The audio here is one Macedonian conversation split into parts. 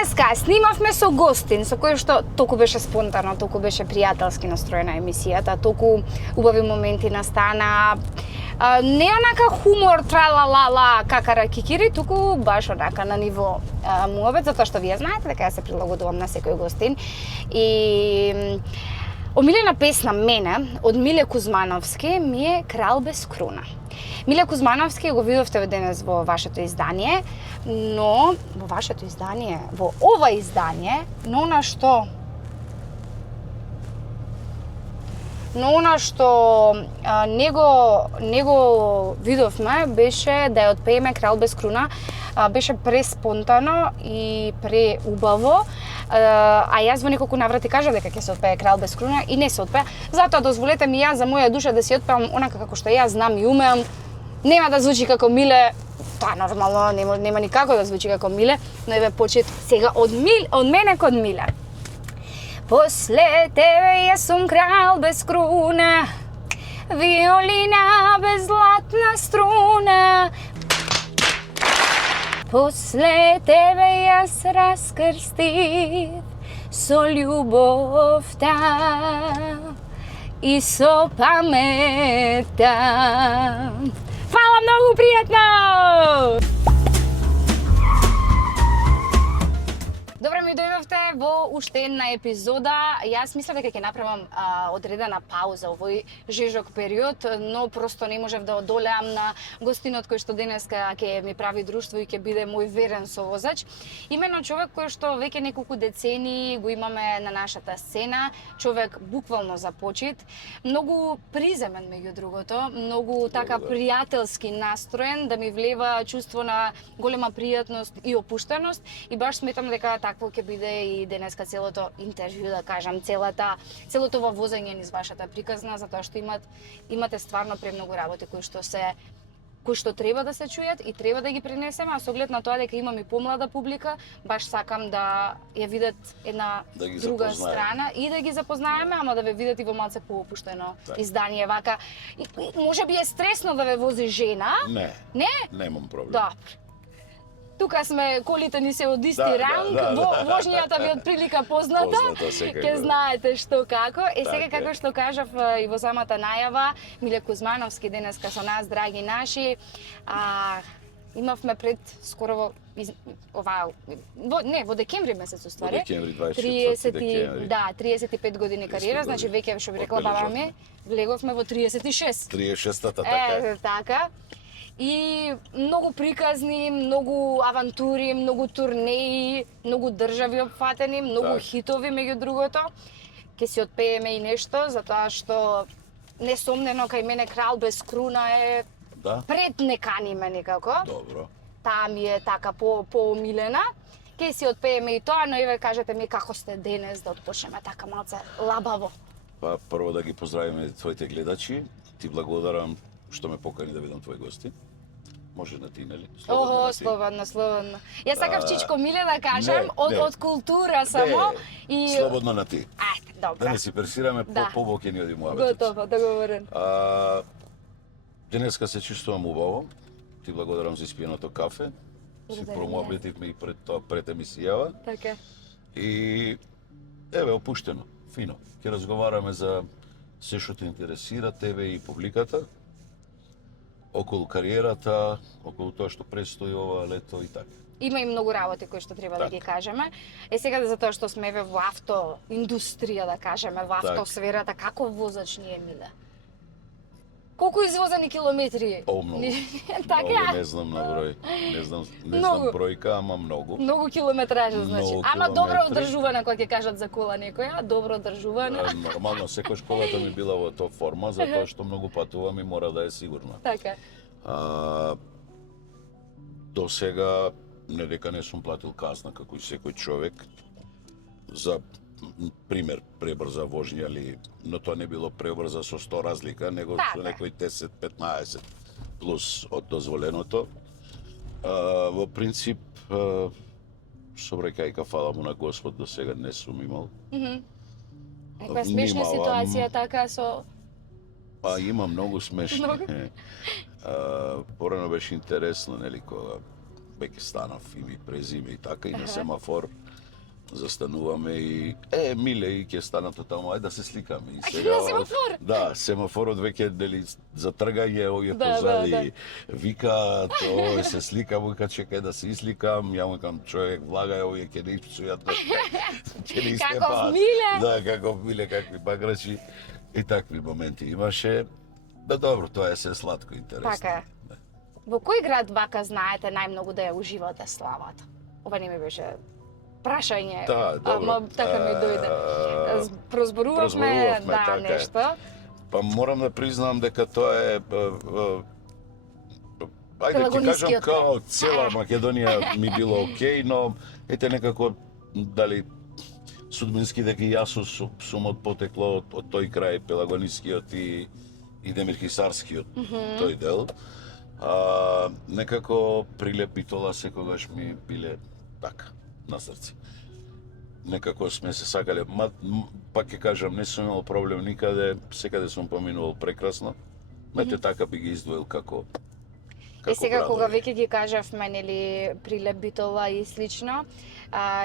Денеска снимавме со гостин, со кој што толку беше спонтано, толку беше пријателски настроена емисијата, толку убави моменти настана. Не онака хумор, тра-ла-ла-ла, какара кикири, туку баш онака на ниво муабет, затоа што вие знаете дека ја се прилагодувам на секој гостин. И омилена песна мене од Миле Кузмановски ми е Крал без круна. Миле Кузмановски го видовте денес во вашето издание, но во вашето издание, во ова издание, но она што не го видовме беше да ја отпееме Крал без круна, беше преспонтано и преубаво. А јас во неколку наврати кажав дека ќе се отпее Крал без круна и не се отпеа. Затоа дозволете ми ја за моја душа да си отпеам онака како што јас знам и умеам. Нема да звучи како Миле, тоа нормално нема никако да звучи како Миле, но еве почет сега од мене кон Миле. После тебе јас сум крал без круна, виолина без златна струна. После тебе јас раскрстив со љубовта и со паметта. Фала многу пријатно! Добре ми дојдовте во уште една епизода. Јас мислев дека ќе направам одредена пауза овој жежок период, но просто не можев да одолеам на гостинот кој што денеска ќе ми прави друштво и ќе биде мој верен совозач. Именно човек кој што веќе неколку децении го имаме на нашата сцена, човек буквално за почит, многу приземен меѓу другото, многу така пријателски настроен, да ми влева чувство на голема пријатност и опуштеност и баш сметам дека такво ќе биде и денеска целото интервју, да кажам, целото возење низ вашата приказна, затоа што имате стварно премногу работи кои што треба да се чујат и треба да ги пренесеме, а со оглед на тоа дека имам и помлада публика, баш сакам да ја видат една друга страна и да ги запознаеме, ама да ве видат и во малце поопуштено издание вака. Може би е стресно да ве вози жена? Не? Немам проблем. Добро. Тука сме, колите ни се од исти ранг, вожњата ви од прилика позната, ќе знаете што како. Сега како што кажав и во самата најава, Миле Кузмановски денеска со нас, драги наши. Имавме пред скоро во декември месец уствари. Во декември, 24 декември. Да, 35 години кариера, значи веќе што би рекла баба ми, влеговме во 36. 36-та така. Така. И многу приказни, многу авантури, многу турнеи, многу држави опфатени, многу хитови меѓу другото. Ке си отпееме и нешто, затоа што несомнено кај мене Крал без круна е пред неканиме некако. Добро. Таа ми е така поомилена. Ке си отпееме и тоа, но еве кажете ми како сте денес да отпочнеме така малце лабаво. Па прво да ги поздравиме твоите гледачи. Ти благодарам што ме покани да видам твои гости. Може на ти, нели? Слободно. Јас сакав Чичко Миле да кажам, од култура само. Слободно на ти. Добро. Да не си персираме побокени од муабетот. Готово, договорен. Денеска се чувствувам убаво. Ти благодарам за испиеното кафе. Си промуабетивме и пред емисијава. Така. И еве опуштено, фино. Ќе разговараме за се што те интересира тебе и публиката, околу кариерата, околу тоа што предстои ова лето и така. Има и многу работи кои што треба да ги кажеме. Сега затоа што сме во автоиндустрија, да кажеме, во автосферата, како возач ни е Миле? Колку извозени километри? Многу. Така? Не знам на број. Не знам бројка, ама многу. Многу километража, значи. Ама добро одржувана, кога ќе кажат за кола некоја, добро одржувана. Нормално, секој школата ми била во тоа форма, затоа што многу патувам и мора да е сигурна. Така. До сега не дека не сум платил казна како и секој човек за пример пребрза воžnја, но тоа не било пребрза со 100 разлика, него со некој 10-15 плюс од дозволеното. Во принцип, собраќајка фала му на Господ, до сега не сум имал. Некоја смешна ситуација така со... Има многу смешни. Порано беше интересно, нели, кога веќе станав име и презиме и така, и на семафор застануваме и Миле и ќе станато таму, ајде да се сликаме. И сега на семафор? Да, семафорот веќе дели за тргање, овие Да, позади викаат, овој се слика, вика чекај да сеисликам, ја му викам човек влагај, овие ќе не испсујат, ќе не истепаат. Каков Миле? Да, каков Миле, какви баграчи и такви моменти имаше. Да, добро, тоа е се сладко интересно. Така е. Во кој град вака знаете најмногу да ја уживате славата? Ова не ми беше прашање, Да, добро. ама така ми дојде. Прозборувавме, да, така е. нешто. Па морам да признам дека тоа е ајде ќе кажам Пелагонискиот као край. цела Македонија ми било окей, но ете некако дали судбински дека и јас сум од потекло од тој крај Пелагонискиот и Демирхисарскиот тој дел. Некако Прилеп Битола секогаш ми биле така на срце. Некако сме се сакале, пак ќе кажам, не сум имал проблем никаде, секаде сум поминувал прекрасно. Мете така би ги издвоил како И сега градови. кога веќе ги кажавме нели Прилеп Битола и слично,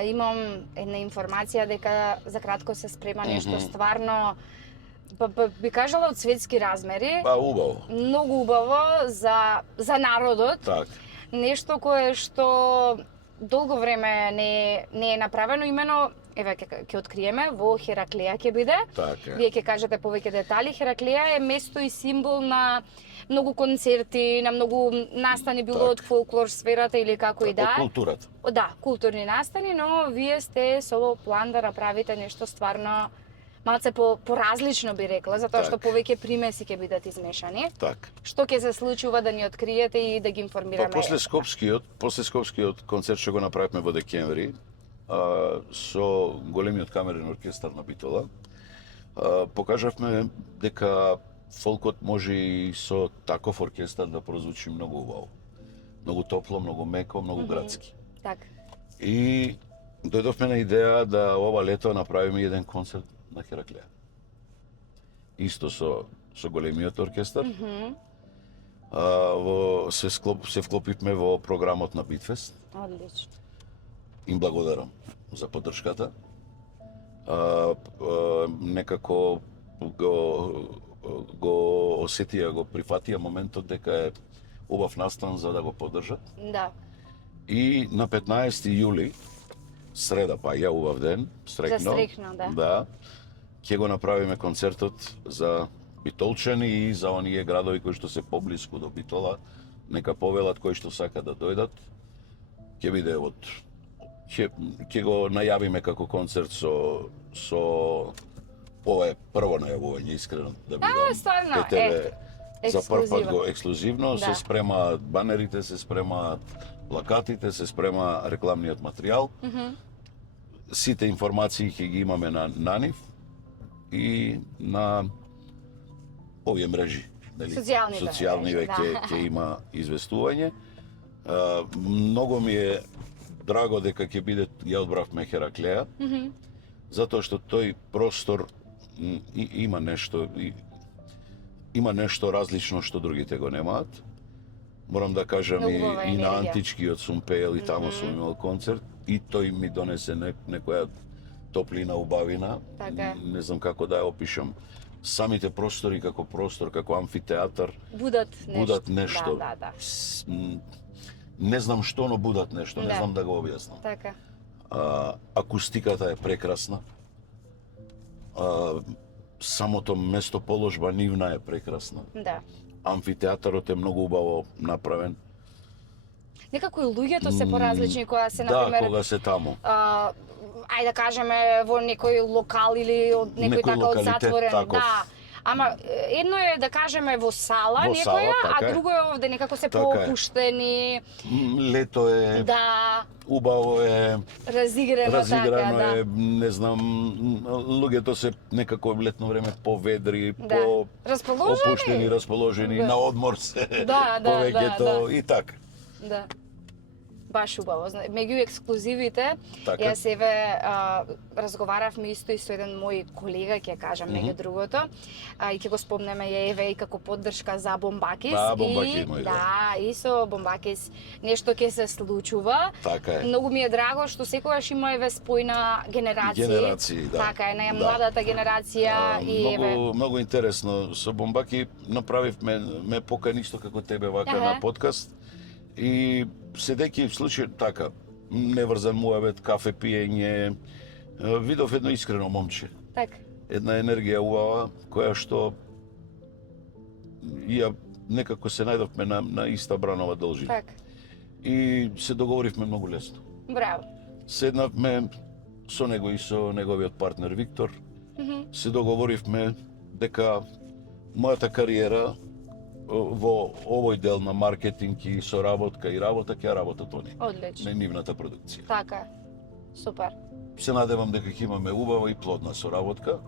имам една информација дека за кратко се спрема нешто стварно би кажала од светски размери. Па убаво. Многу убаво за народот. Так. Нешто кое што долго време не е направено, имено еве ќе откриеме во Хераклеја ќе биде. Така. Вие ќе кажете повеќе детали. Хераклеја е место и символ на многу концерти, на многу настани, било од фолклор сферата или како и да Од е. културата. Да, културни настани, но вие сте со план да направите нешто стварно малце поразлично би рекла, затоа што повеќе примеси ќе бидат измешани. Так. Што ќе се случува да ни откриете и да ги информираме? Па после Скопскиот концерт што го направивме во декември, со големиот камерен оркестар на Битола, покажавме дека фолкот може и со таков оркестар да прозвучи многу убаво. Многу топло, многу меко, многу градски. Така. И дојдовме на идеја да ова лето направиме еден концерт на Хераклеја. Исто со големиот оркестар. Се вклопивме во програмот на Битфест. Одлично. Им благодарам за поддршката. Некако го осетија, го прифатија моментот дека е убав настан за да го поддржат. Да. И на 15 јули, среда паѓа, убав ден, стрекно. За стрекно, да. Да. Ќе го направиме концертот за битолчани и за оние градови кои што се поблиску до Битола, нека повелат кои што сакат да дојдат. Ќе биде ќе го најавиме како концерт со ова е прво најавување, искрено да бидам. стварно, ПТВ за прв пат го ексклузивно. ексклузивно, Да. се спремаат банерите, се спремаат плакатите, се спрема рекламниот материјал. Сите информации ќе ги имаме на нив и на овие мрежи. Социјалните Социјални мрежи, ќе има известување. Многу ми е драго дека ќе биде, ја одбравме Хераклеја, затоа што тој простор има нешто различно што другите го немаат. Морам да кажам Многу и убава на енергија. Античкиот сум пеел и таму сум имал концерт и тој ми донесе некоја топлина, убавина. Така е. Не знам како да ја опишам. Самите простори како простор, како амфитеатар, Будат нешто. Да. Не знам што, но будат нешто, не Да. знам да го објаснам. Така. Акустиката е прекрасна. Самото местоположба нивна е прекрасна. Да. Амфитеатарот е многу убаво направен. Некако и луѓето се поразлични кога се, Да, например, кога се таму. ајде да кажеме во некој локал или од некој така од локалитет затворен, таков. да. Ама едно е да кажеме во сала Во некоја, сала, така а е. друго е овде некако се Така е. поопуштени, Лето е, да, убаво е, разиграно разиграно така, е, да. не знам, луѓето се некако летно време поведри, Да. Расположени? опуштени, расположени, Да. на одмор се Да, повеќето да. и така. Да. баш убаво. Меѓу ексклузивите, Така. јас еве разговаравме исто и со еден мој колега, ќе кажам меѓу другото, и ќе го спомнеме еве и како поддршка за Бомбакис. Бомбакис и мој, да, и со Бомбакис нешто ќе се случува. Така е. Многу ми е драго што секогаш има еве спојна генерации. Генерации, да. Така е, Да. младата генерација и еве. Многу интересно. Со Бомбаки направивме, ме покани исто како тебе вака на подкаст. И седејќи в случај така, неврзан муабет, кафе пиење, видов едно искрено момче. Така. Една енергија убава, која што ја некако се најдовме на иста бранова должина. Така. И се договоривме многу лесно. Браво. Седнавме со него и со неговиот партнер Виктор. Се договоривме дека мојата кариера во овој дел на маркетинг и соработка и работа ќе работат они. Одлично. На нивната продукција. Така. Супер. Се надевам дека ќе имаме убава и плодна соработка.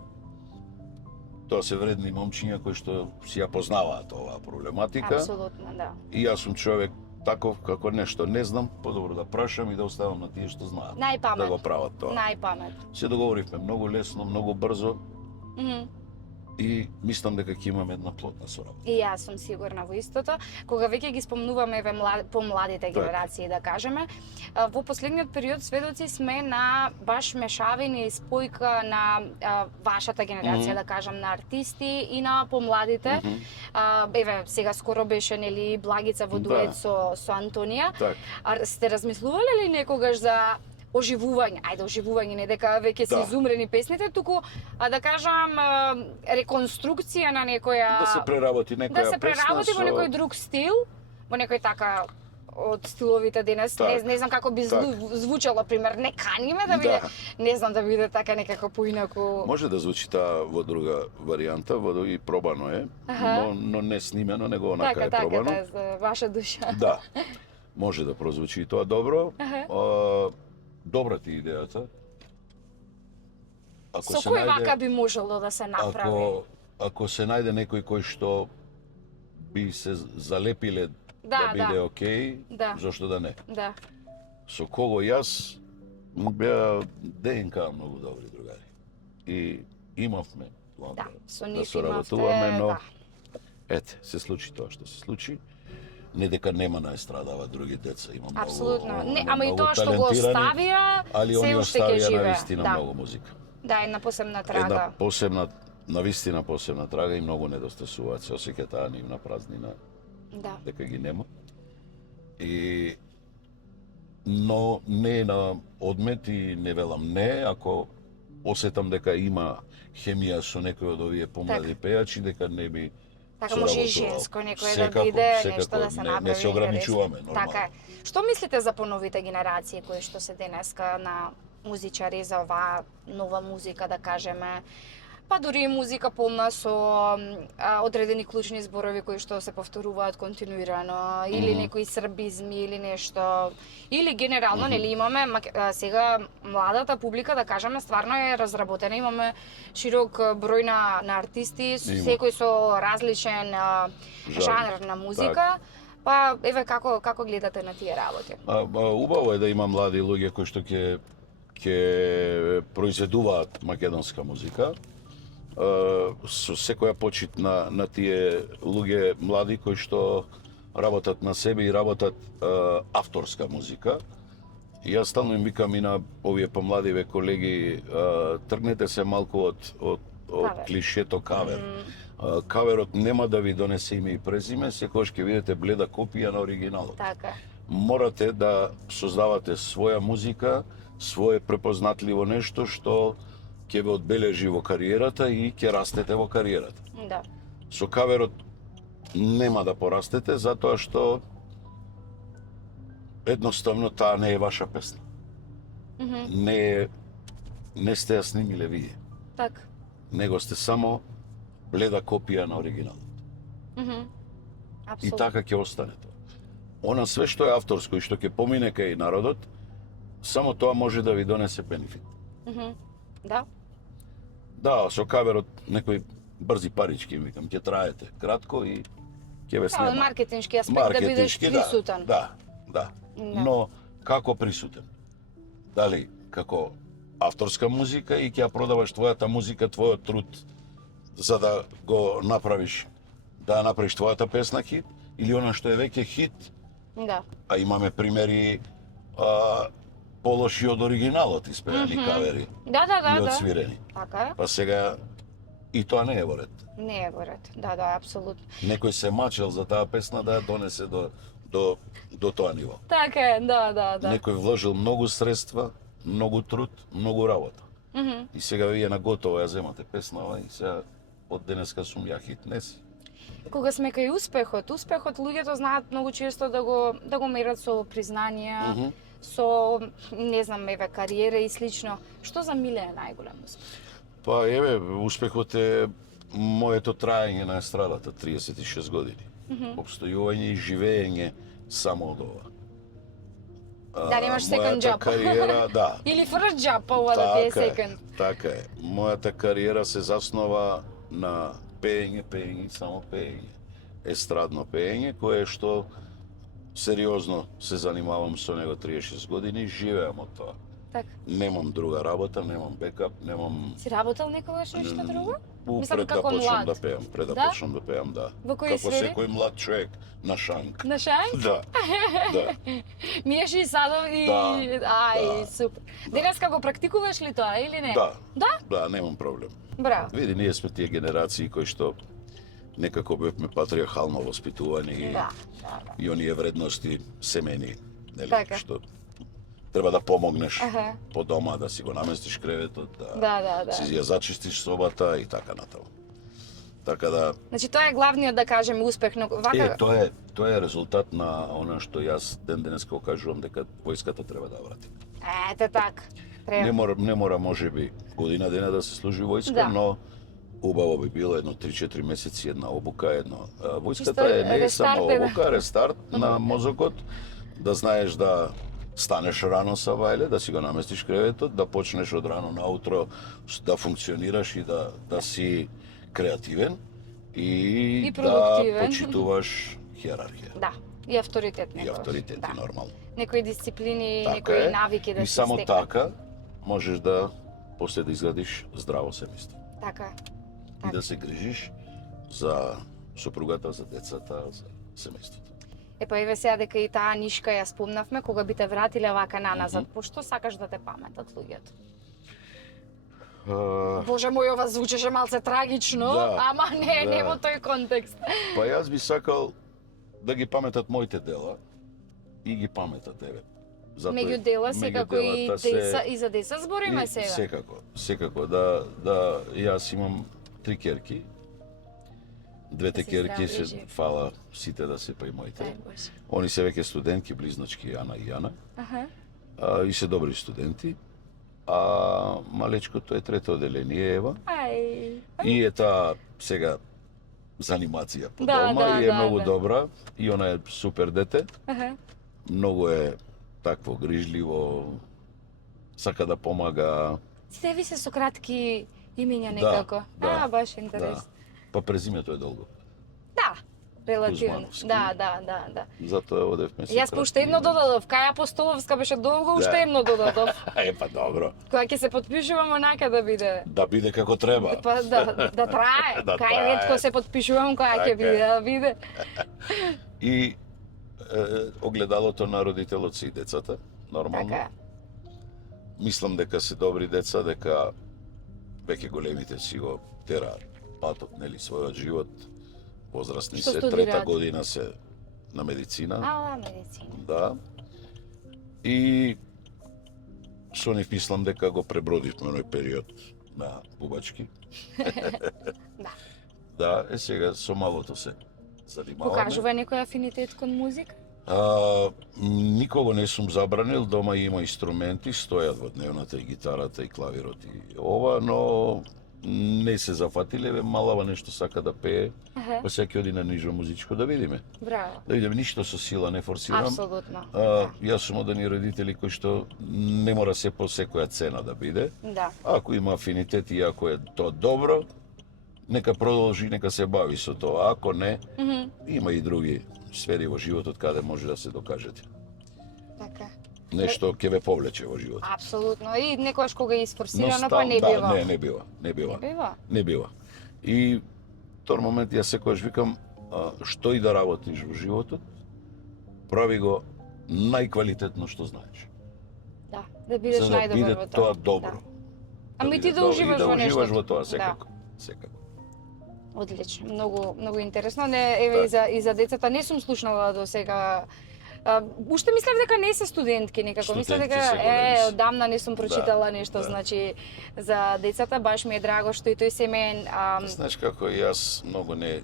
Тоа се вредни момчиња кои што си ја познаваат оваа проблематика. Апсолутно, да. И јас сум човек таков како нешто не знам, подобро да прашам и да оставам на тие што знаат. Најпамет. Да го прават тоа. Најпамет. Се договоривме многу лесно, многу брзо и мислам дека ќе имаме една плодна соработка. И јас сум сигурна во истото. Кога веќе ги спомнуваме еве помладите генерации, да кажеме, во последниот период сведоци сме на баш мешавина и спојка на вашата генерација, да кажам, на артисти и на помладите. Еве, сега скоро беше нели Благица во дует со Антонија. Так. Сте размислувале ли некогаш за оживување, оживување, не дека веќе се изумрени песните, туку да кажам реконструкција на некоја Да се преработи некоја песна. Да се преработи во некој друг стил, во некој така од стиловите денес, не знам како би звучало, пример, не каниме да биде, не знам да биде така некако поинаку. Може да звучи таа во друга варијанта, и пробано е, но не снимено, него онака е пробано. Така, за ваша душа. Да. Може да прозвучи и тоа добро. Добра ти идејата. Со кој вака би можело да се направи? Ако се најде некој кој што би се залепиле да биде окей, зошто да не? Да. Со кого јас беа ДНК многу добри другари. И имавме план да соработуваме, но ете, се случи тоа што се случи. Не дека нема на естрадава други деца, има многу. Апсолутно. Не, ама и тоа што го оставија, се уште ќе живее. Навистина многу музика. Да, една посебна трага. Една посебна, навистина посебна трага и многу недостасуваат. Се осеќа таа нивна празнина. Да. Дека ги нема. Но не на одмет и не велам не, ако осетам дека има хемија со некој од овие помлади пејачи, дека не би така може и женско некој да биде, нешто да се направи. Не се ограничуваме, нормално. Така е. Што мислите за поновите генерации кои што се денеска на музичари за оваа нова музика, да кажеме, па дури и музика полна со одредени клучни зборови кои што се повторуваат континуирано, или некои србизми или нешто, или генерално нели имаме сега младата публика, да кажеме, стварно е разработена, имаме широк број на артисти, секој со различен жанр на музика. Па еве како гледате на тие работи? Убаво е да има млади луѓе кои што ќе произведуваат македонска музика. Со секоја почит на тие луѓе млади кои што работат на себе и работат авторска музика. Јас стално им викам и на овие помладиве колеги, тргнете се малку од клишето кавер. Каверот нема да ви донесе име и презиме, секогаш ќе видите бледа копија на оригиналот. Така. Морате да создавате своја музика, свое препознатливо нешто што ќе ве одбележи во кариерата и ќе растете во кариерата. Да. Со каверот нема да порастете, затоа што едноставно таа не е ваша песна. Не сте ја снимиле вие. Така. Него сте само бледа копија на оригиналот. И така ќе остане тоа. Она све што е авторско и што ќе помине кај народот, само тоа може да ви донесе бенефит. Да. Да, со каверот некои брзи парички, викам, ќе траете кратко и ќе ве снема. Маркетиншки аспект да бидеш присутен. Да. Но како присутен. Дали како авторска музика и ќе ја продаваш твојата музика, твојот труд, за да го направиш, да ја направиш твојата песна хит, или она што е веќе хит, Да. а имаме примери полоши од оригиналот испеани кавери Да, и да. одсвирени. Така е. Па сега и тоа не е во ред. Не е во ред. Да, апсолутно. Некој се мачел за таа песна да ја донесе до тоа ниво. Така е, да. Некој вложил многу средства, многу труд, многу работа. И сега вие на готово ја земате песнава и сега од денеска сум ја хит, не си. Кога сме кај успехот, луѓето знаат многу често да го мерат со признанија, со, не знам, еве, кариера и слично. Што за Миле е најголем успех? Па еве, успехот е моето траење на естрадата, 36 години. Обстојување и живење само од ова. Да, немаш second job. Мојата кариера, да. Или first job, па ова да ти е second. Така е. Мојата кариера се заснова на пеење и само пеење. Естрадно пеење, кое што сериозно се занимавам со него 36 години и живеам од тоа. Така. Немам друга работа, немам бекап, немам... Си работел некогаш нешто друго? Пред да како почнам млад. да пеам, пред да Да? почнам да пеам, да. Во кои Како сфери? секој млад човек, на шанк. На шанк? Да, да. Миеш и садов и... Да, Ај, да. супер. Денеска го практикуваш ли тоа или не? Да, Да? да, немам проблем. Браво. Види, ние сме тие генерации кои што некако бевме патриархално воспитувани Да. и оние вредности семени, нели, Така. што треба да помогнеш Аха. по дома, да си го наместиш креветот, Да. си ја зачистиш собата и така натаму. Така да, Значи тоа е главниот, да кажеме, успех, но вака... тоа е резултат на она што јас денеска го кажувам дека војската треба да врати. Ете така. Треба. Не мора можеби година дена да се служи војска, Да. но убаво би било едно 3-4 месеци една обука, војската Чисто не е само рестарт, обука, рестарт на мозокот, да знаеш да станеш рано са вајле, да си го наместиш креветот, да почнеш од рано наутро да функционираш и да си креативен и да продуктивен. почитуваш хиерархија. Да. И авторитет И некојаш. авторитет Да. и нормално. Некои дисциплини, Така некои е. навики да И се само стекнат. така можеш да после да изградиш здраво семејство. Така. И да се грижиш за сопругата, за децата, за семејството. Епа еве сега дека и таа нишка ја спомнавме, кога би те вратиле вака наназад, пошто сакаш да те паметат луѓето? Боже мој, ова звучеше малце трагично, Да, ама не да. во тој контекст. Па јас би сакал да ги паметат моите дела и ги паметат, еве. Меѓу дела секако и делата се- деца, и за деца збориме И сега. Секако, да јас имам 3 керки. Двете Да си керки здрави и се живи. фала сите да се па и моите. Дај Боже. Они се веќе студентки, близначки Јана и Јана. Аха. И се добри студенти. А малечкото е трето оделение, Ева. Ај. И е таа сега занимација по Да, дома да, и е да, многу да. добра. И она е супер дете. Аха. Многу е такво грижливо, сака да помага. Сите ви се со кратки имиња Да, некако. да, Баш интересно. Да. Па презимето е долго. Да, релативно. Кузмановски. Да. Затоа одевме со Јас по уште едно додадов, Каја Апостоловска беше долго, уште Да. едно додадов. Па добро. Кога ќе се подпишувам онака да биде. Да биде како треба. Па да трае. Да Кај трае. ретко се подпишувам, кога Така ќе е. биде, да биде. И огледалото на родителот си и децата, нормално. Така е. Мислам дека се добри деца, дека веќе големите си го тераат патот, нели, својот живот. Возрастни Што се, студираат? трета година се на медицина. Медицина. Да. И со нив мислам дека го пребродивме оној период на бубачки. Да. Да, сега со малото се занимаваме. Покажува некој афинитет кон музика? Никого не сум забранил, дома има инструменти, стојат во дневната и гитарата и клавирот и ова, но не се зафатиле, бе, малава нешто сака да пее, Аха. па сега ќе оди на нижо музичко да видиме. Браво. Да видиме, ништо со сила не форсирам. Апсолутно. Јас сум од оние родители кои што не мора се по секоја цена да биде. Да. Ако има афинитет и ако е тоа добро, нека продолжи, нека се бави со тоа. Ако не, има и други сфери во животот каде може да се докажете. Така. нешто ќе ве повлече во животот. Апсолутно. И некојаш кога е изфорсирано, Но па не да, бива. не бива. Бива. Не бива. И тор момент јас секогаш викам, што и да работиш во животот, прави го најквалитетно што знаеш. Да бидеш За да најдобар биде во тоа добро. Да. Ами биде ти да добро. уживаш И да во уживаш нештото. во тоа, Да. секако. Секако. Одлично, многу интересно. Не, еве и за децата не сум слушнала до сега. Уште мислев дека не се студентки некако. Мислев Студентки дека се големи се. одамна не сум прочитала Да, нешто, да. значи за децата баш ми е драго што и тој семеен Знаеш како јас многу не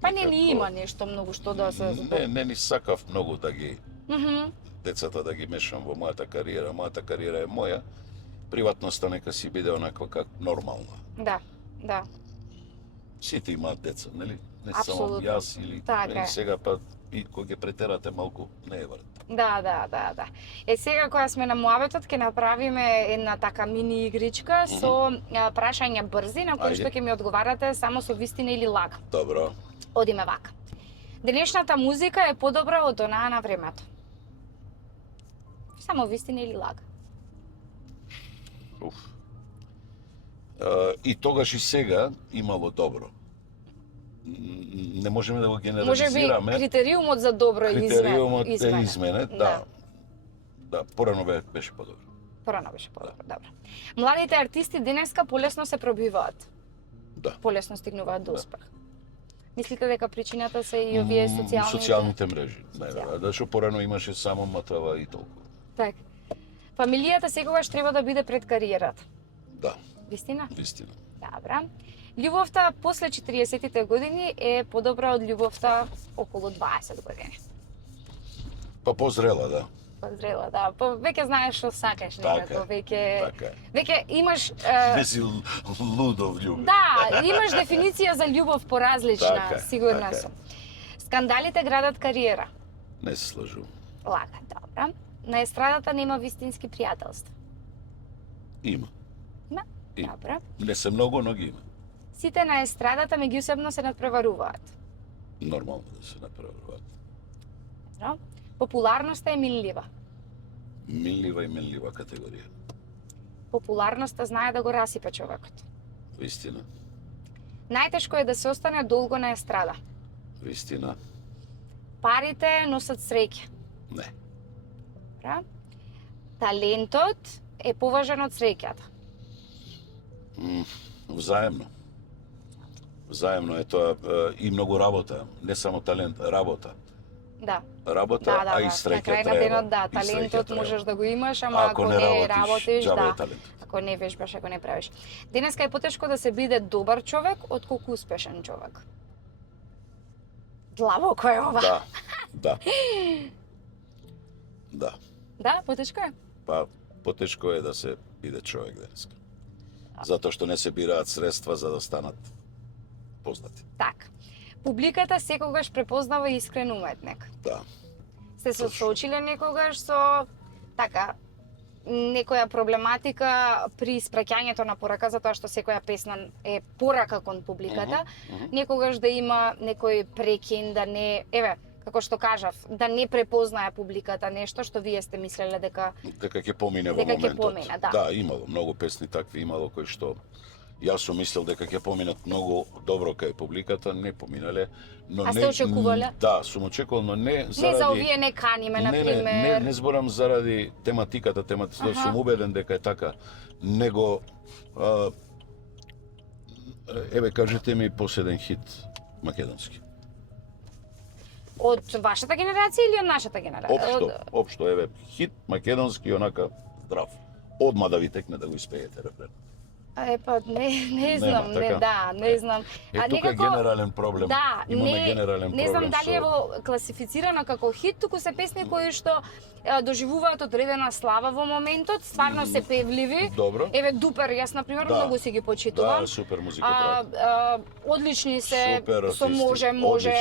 па не ни некако- има нешто многу што да се не ни сакав многу да ги Мгм. децата да ги мешам во мојата кариера. Мојата кариера е моја. Приватноста нека си биде онаква как нормална. Да. Сите имаат деца, нели? Не Апсолутно. само јас или Така е. сега па и кога ќе претерате малку не е врт. Да. Сега кога сме на муабетот ќе направиме една така мини игричка со прашања брзи на кои Ајде. што ќе ми одговарате само со вистина или лага. Добро. Одиме вака. Денешната музика е подобра од онаа на времето. Само вистина или лага. Уф. И тогаш и сега имало добро. Не можеме да го Може би генерализираме. критериумот за добро е Критериумот е изменет. изменет, да. Да, порано беше подобро. Порано беше подобро, добро. Младите артисти денеска полесно се пробиваат. Да. Полесно стигнуваат до успех. Мислите дека причината се и овие социјалните мрежи, најверојатно. Да, што порано имаше само МТВ и толку. Така. Фамилијата секогаш треба да биде пред кариерата. Да, Вистина? вистина. Добра. Љубовта после 40-тите години е подобра од љубовта околу 20 години. Па позрела, да. Позрела, да. Веќе знаеш што сакаш Така некако, е, веќе така е. веќе имаш Не си лудов љубов. да, имаш дефиниција за љубов поразлична, Така е, сигурна така е. сум. Скандалите градат кариера. Не се слажувам. Лага, добра. На естрадата нема вистински пријателства. Има. Има? Има. Добра. Не се многу, но ги има. Сите на естрадата меѓусебно се надпреваруваат. Нормално да се направуваат. Добро. Популарноста е минлива. Минлива и менлива категорија. Популарноста знае да го расипе човекот. Вистина. Најтешко е да се остане долго на естрада. Вистина. Парите носат среќа. Не. Добра. Талентот е поважен од среќата. Взаемно. Взаемно е тоа и многу работа, не само талент, работа. Да. Работа, Да. а и На среќа крај на треба. денот, да, И среќа талентот треба. можеш да го имаш, ама ако не работиш, џабе е да. талентот. Ако не вежбаш, ако не правиш. Денеска е потешко да се биде добар човек отколку успешен човек. Длабоко е ова. Да. Да. Да. Да, потешко е. Па потешко е да се биде човек денеска. Затоа што не се бираат средства за да станат познати. Така. Публиката секогаш препознава искрен уметник. Да. Сте се Точно. соочиле некогаш со така некоја проблематика при испраќањето на порака, затоа што секоја песна е порака кон публиката, некогаш да има некој прекин, да не, еве, како што кажав, да не препознае публиката нешто што вие сте мислеле дека Дека ќе помине во Дека ќе моментот. помине, да. Да, имало многу песни такви, имало кои што јас сум мислел дека ќе поминат многу добро кај публиката, не поминале, но А не. сте очекувале? Да, сум очекувал, но не заради не за овие не каниме, на пример. не зборам заради тематиката, сум убеден дека е така, него еве кажете ми последен хит македонски. Од вашата генерација или од нашата генерација? Општо, еве, хит македонски онака здрав. Одма да ви текне да го испеете рефрен. Па не знам, Нема, така? не знам. Тука е генерален проблем. Да, Имаме генерален проблем. не знам дали е во класифицирано како хит, туку се песни кои што доживуваат одредена слава во моментот, стварно се певливи. Добро. Еве Дупер, јас на пример Да. многу си ги почитувам. Да, супер музика прави. Одлични се, Супер со артисти, може.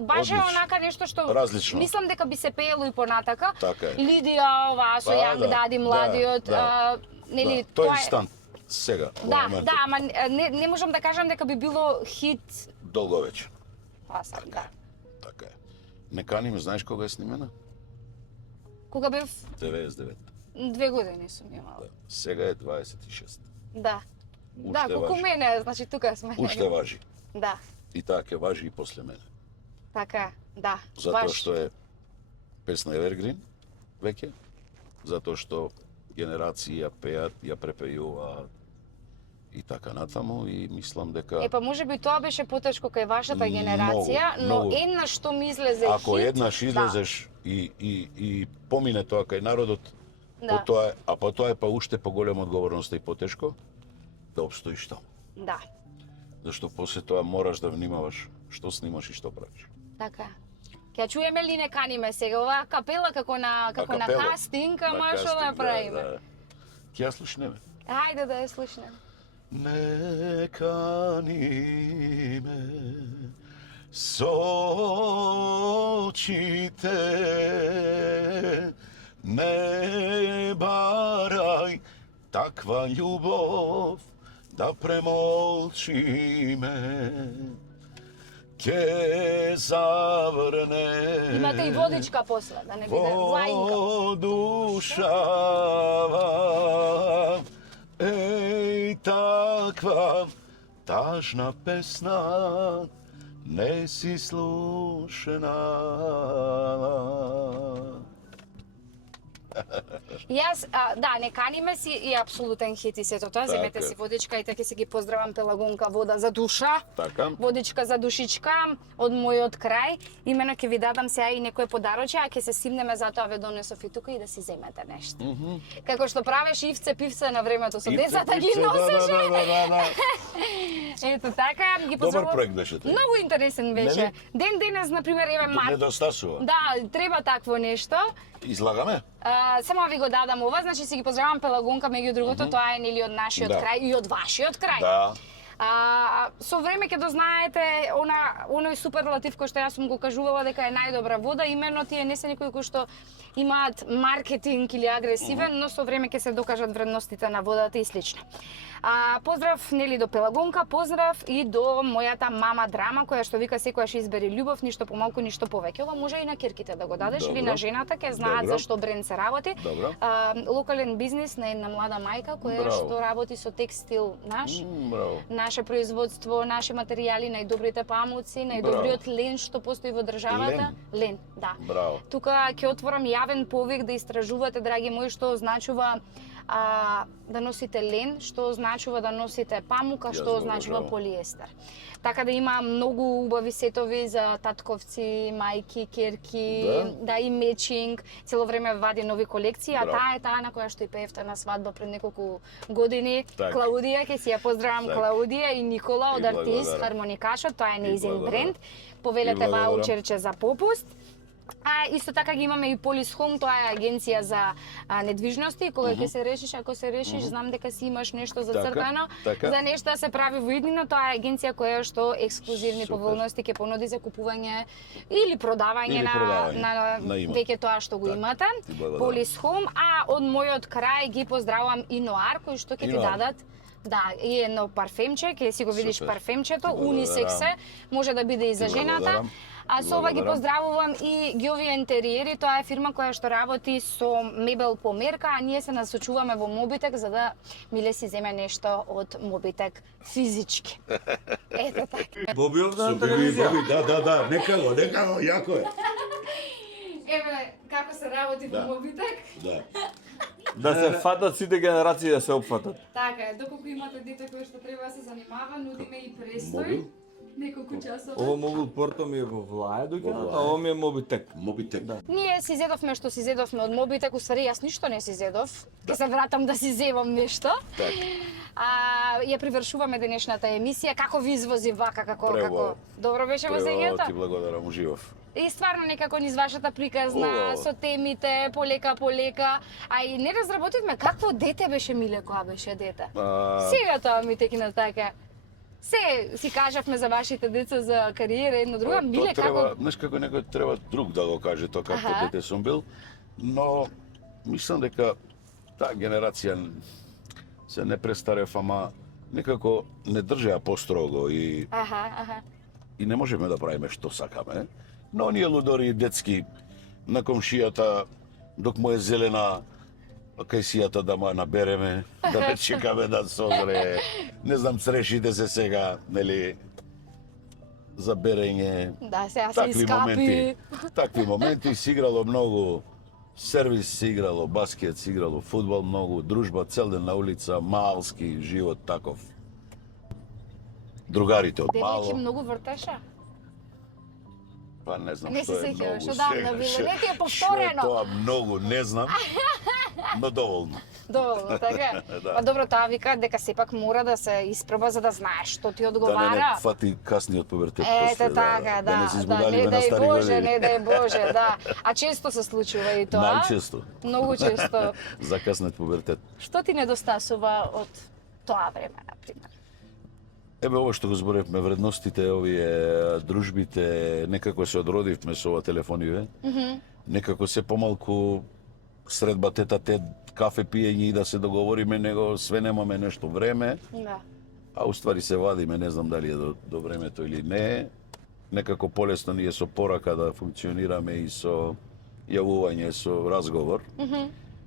Баш е Одлично. онака нешто што Различно. мислам дека би се пеело и понатака. Така е. Лидија, оваа со Па, Јанг да, Дади да, младиот, да. нели Да, тој е инстант сега во Да, моментот. да, ама не можам да кажам дека би било хит. Долго веќе. Па сам, да. Така е. Не каним, знаеш кога е снимена? Кога бев 99. 2 години сум имала. Да. Сега е 26. Да. Да, Уште колку важи. мене, значи тука сме. Уште важи. Да, И таа ќе важи и после мене. така, да. Затоа баш. што е песна Evergreen веќе, затоа што генерации ја пеат, ја препејуваат и така натаму и мислам дека Па можеби тоа беше потешко кај вашата генерација, но многу. еднаш што ми излезе ако хит, еднаш излезеш и помине тоа кај народот, Да. по тоа е па уште поголема одговорност и потешко да обстоиш таму. Да, Зашто после тоа мораш да внимаваш што снимаш и што правиш. така. Ќе чуеме ли не каниме сега оваа капела како на Акапело. кастинг, На ама што да кастинг, правиме? да. Ќе ја слушнеме. Хајде да ја слушнеме. Не каниме со очите, не барај таква љубов да премолчиме. Ке заврне Имате и водичка после, да не биде лајнка. во душава, еј таква тажна песна не си слушна. Јас, да, не каниме си и апсолутен хит и сето тоа. Така Земете е. си водичка и така си ги поздравам Пелагонка, вода за душа. Така? Водичка за душичка од мојот крај. Имено ќе ви дадам сега и некое подароче, а ќе се симнеме затоа ве донесов и тука и да си земете нешто. Како што правеш ивце пивце на времето со децата ги носеше. Да. Ето така, ги Добар поздравувам. проект беше тој. Многу интересен беше. Нели? Ден денес, например, еве Март. Недостасува. Да, треба такво нешто. Излагаме? Само ви го дадам ова, значи си ги поздравам Пелагонка, меѓу другото, тоа е нели од нашиот Да. крај и од вашиот крај. Да. Со време ќе дознаете оној суперлатив кој што јас сум го кажувала дека е најдобра вода, именно тие не се некои кои што имаат маркетинг или агресивен, но со време ќе се докажат вредностите на водата и слично. Поздрав нели до Пелагонка, поздрав и до мојата мама Драма која што вика секојаш избери љубов, ништо помалку, ништо повеќе. Ова може и на кирките да го дадеш или Добро. на жената, ќе знаат Добро. зашто бренд се работи. Добро. Локален бизнис на една млада мајка која Браво. што работи со текстил наш. Браво. Наше производство, наши материјали, најдобрите памуци, најдобриот лен што постои во државата. Лен, да. Браво. Тука ќе отворам јавен повик да истражувате, драги мои, што означува да носите лен, што означува да носите памука, Јас што го означува обожавам. полиестер. Така да има многу убави сетови за татковци, мајки, керки, да и мечинг. Цело време вади нови колекции, а Браво. таа е таа на која што и пеевте на свадба пред неколку години. Так. Клаудија, ќе си ја поздравам Так. Клаудија и Никола од И Артист, благодарам. хармоникашот, тоа е нејзин благодарам. бренд. И Повелете благодарам. ваучерче за попуст. Исто така ги имаме и Полис Home, тоа е агенција за недвижности. Кога ќе се решиш, ако се решиш, знам дека си имаш нешто зацртано. така. За нешто да се прави во иднина, тоа е агенција која што ексклузивни Супер. поволности ќе понуди за купување или продавање Или продавање, на имот. веќе тоа што го Так. имате. И благодарам. Полис Home, а од мојот крај ги поздравувам и Ноар кои што ќе ти Ноар. дадат. Да, и едно парфемче, ќе си го видиш Супер. парфемчето, Ти благодарам. унисекс е, може да биде и за Ти жената. благодарам. А со ова ги Благодарам. поздравувам и Ѓовија Интериери, тоа е фирма која што работи со мебел по мерка, а ние се насочуваме во Мобитек за да Миле си земе нешто од Мобитек физички. Ето така. Боби овде на Боби, телевизија. да, нека го, јако е. Еве како се работи Да. во Мобитек. Да. Да се фатат сите генерации да се опфатат. Така е, доколку имате дете кое што треба да се занимава, нудиме и престој. Мобил? Неколку часови. Ово мобил порто ми е во Влаја доќаната, Влаја. а ово ми е Мобитек. Мобитек. Да. Ние си зедовме што си зедовме од Мобитек, уствари јас ништо не си зедов. Ќе се вратам да си зевам нешто. Така. Ја привршуваме денешната емисија. Како ви извози вака, како Преубаво. добро беше Ти возењето? благодарам, уживав. И стварно некако низ вашата приказна, Убаво. со темите, полека, а и не разработивме какво дете беше Миле кога беше дете. Сега тоа ми текна така. Се си кажавме за вашите деца, за кариера, едно друго, Миле треба, како... знаеш како некој треба друг да го каже тоа како Аха. дете сум бил, но мислам дека таа генерација се не престарев, ама некако не држеа построго и Аха. не можеме да правиме што сакаме. Но оние лудори детски на комшијата док му е зелена кај сијата да му ја набереме, да не чекаме да созре. Не знам, црешите се сега, нели, за берење. Да, сега се искапи. Такви моменти се играло многу. Сервис се играло, баскет се играло, фудбал многу, дружба цел ден на улица, малски живот таков. Другарите од мало. Девојки многу вртеше? Па не знам Не што се е сеќаваш, многу. одамна сега, било, не ти е Што е повторено. тоа многу, не знам. Но доволно. Доволно, така? Да. Па добро, таа вика дека сепак мора да се испроба за да знаеш што ти Да не одговара. фати касниот пубертет Ете после, така, да не да, се не избудалиме на дај стари Боже, години. не дај Боже, да. А често се случува и тоа. Најчесто. Многу често. Закаснет пубертет. Што ти недостасува од тоа време, например? Ебе, ова што го зборевме, вредностите, овие дружбите, некако се одродивме со ова телефониве. Некако се помалку средба тета-тет, кафе пиење и да се договориме, него све немаме нешто време, Да. а уствари се вадиме, не знам дали е до времето или не. Некако полесно ни е со порака да функционираме и со јавување, со разговор.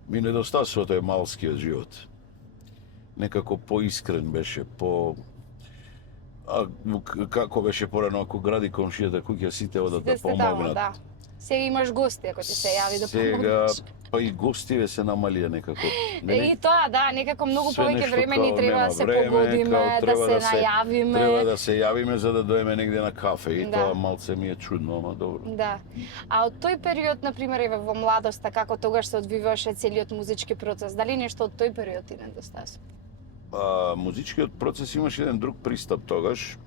Ми недостасува тој малскиот живот. Некако поискрен беше, како беше порано, ако гради комшијата куќа, сите одат да Сте тамо, помогнат. да. Сега имаш гости, ако ти се јави да Сега, помогнеш. па и гостиве се намалија некако. И тоа, да, некако многу Све повеќе нешто време као ни треба нема да се време, погодиме, као да треба се најавиме. Треба да се јавиме за да доеме негде на кафе и Да. тоа малце ми е чудно, ама добро. Да. А од тој период, например, еве во младоста, како тогаш се одвиваше целиот музички процес, дали нешто од тој период ти недостасува? Музичкиот процес имаше еден друг пристап тогаш.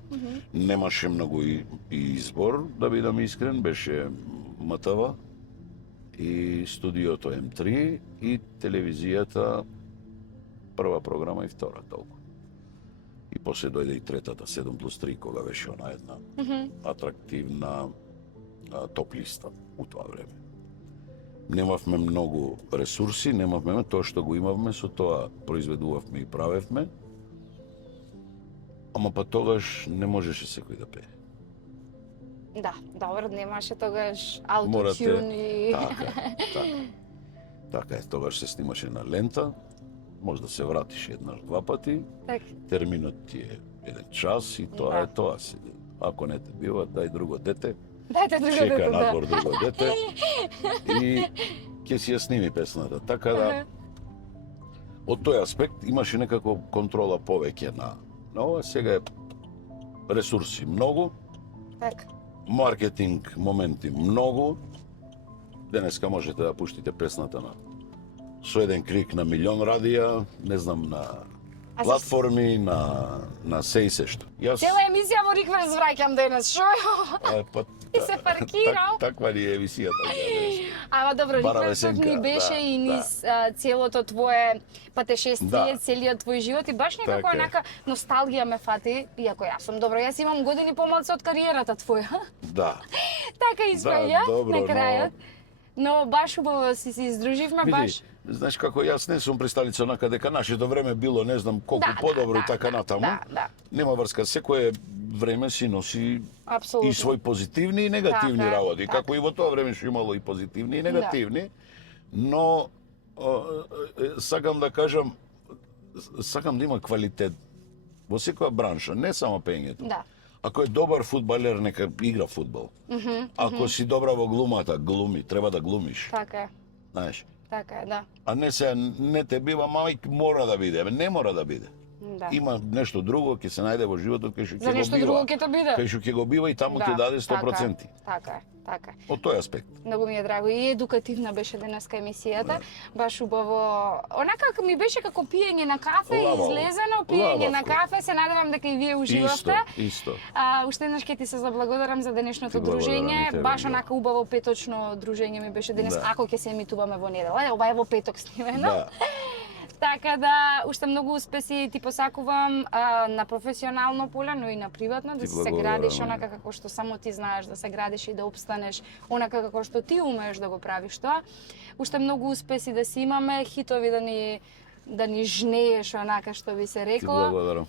Немаше многу и избор, да бидам искрен, беше МТВ и студиото М3 и телевизијата, прва програма и втора толку. И после дојде и третата, 7+3, кога беше она една атрактивна топ листа у тоа време. Немавме многу ресурси, немавме тоа што го имавме, со тоа произведувавме и правевме. Ама па тогаш не можеше секој да пее. Да, добро, немаше тогаш Морате, аутотюн и... така. Така е, тогаш се снимаше на лента, може да се вратиш еднаш, два пати, Така. терминот ти е еден час и тоа е тоа. Ако не те бива, дај друго дете, Дајте друго чека дете, да. надвор друго дете и ќе си ја сними песната. Така да, од тој аспект имаше некако контрола повеќе на ова. Сега е ресурси многу, Така. маркетинг моменти многу. Денеска можете да пуштите песната со еден крик на милион радија, не знам, на А платформи, на се и се што. Јас Цела емисија во Рикверс враќам денес, шо? па, И се паркирал. Таква ни е емисијата. Ама добро, Бара Рикверсот весенка, ни беше да, и низ целото твое патешествие, Да. целиот твој живот и баш некако Така е. онака носталгија ме фати, иако јас сум добро, јас имам години помалку од кариерата твоја. Да. Така испаѓа добро, на крајот. Но баш убаво се издруживме, баш. Види, знаеш како јас не сум присталица онака дека нашето време било не знам колку Да, подобро да, и така да, натаму. да. Нема врска, секое време си носи Апсолутно. и свој позитивни и негативни Така е, работи. така. Како и во тоа време што имало и позитивни и негативни, но сакам да кажам, сакам да има квалитет во секоја бранша, не само пењето. Да. Ако е добар фудбалер, нека игра фудбал. Ако си добра во глумата, глуми, треба да глумиш, Така е. знаеш. Така е, да. А не се не те бива, мајк мора да биде, не мора да биде. Да. Има нешто друго ќе се најде во животот кај што ќе За го нешто бива. друго ќе те биде. Кај што ќе го бива и таму ќе даде 100%. Така е, така е. Од тој аспект. Многу ми е драго и едукативна беше денеска емисијата. Баш убаво. Онака ми беше како пиење на кафе, Лабаво. излезено пиење на Лабавко. кафе. Се надевам дека и вие уживавте. Исто. Уште еднаш ќе ти се заблагодарам за денешното Ти благодарам и дружење. тебе, Баш да. онака убаво петочно дружење ми беше денес, Да. ако ќе се емитуваме во недела. Ова е во петок снимено. Да. Така да, уште многу успеси ти посакувам на професионално поле, но и на приватно, да Ти се благодарам, градиш Аня. онака како што само ти знаеш да се градиш и да опстанеш, онака како што ти умееш да го правиш тоа. Уште многу успеси да си имаме, хитови да ни жнееш онака што би се Ти рекло. благодарам.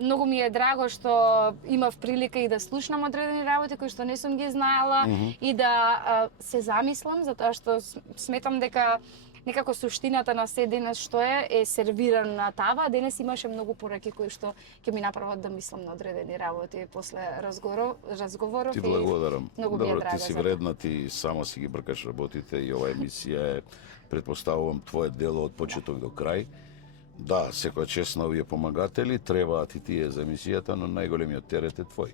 Многу ми е драго што имав прилика и да слушнам одредени работи кои што не сум ги знаела и да се замислам, затоа што сметам дека некако суштината на се денес што е сервирано на тава. Денес имаше многу пораки кои што ќе ми направат да мислам на одредени работи после разговоров. Ти благодарам. Многу ми е Добро, драга ти си за тоа. вредна, ти сама си ги бркаш работите и ова емисија е, предпоставувам, твое дело од почеток до крај. Да, секоја чест на овие помагатели, требаат и тие за емисијата, но најголемиот терет е твој.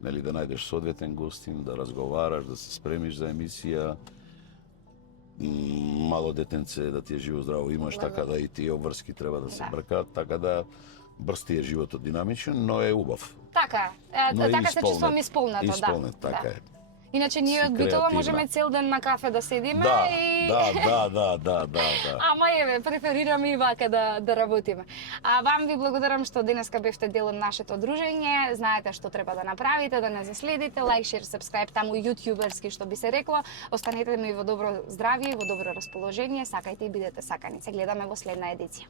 Нели, да најдеш соодветен гостин, да разговараш, да се спремиш за емисија, мало детенце да ти е живо здраво имаш, така да и тие обврски треба да се бркаат, така да брз ти е животот динамичен, но е убав. Така, Но е така се исполнет. чувствувам исполнета, да. Исполнет, така да. е. Иначе ние Си од Битола креативна. можеме цел ден на кафе да седиме Да, и... да. Ама еве, преферираме и вака да работиме. Вам ви благодарам што денеска бевте дел од нашето дружење. Знаете што треба да направите, да не заследите, лайк, шер, сабскрајб, таму јутјуберски што би се рекло. Останете ми во добро здравје и во добро расположение. Сакајте и бидете сакани. Се гледаме во следна едиција.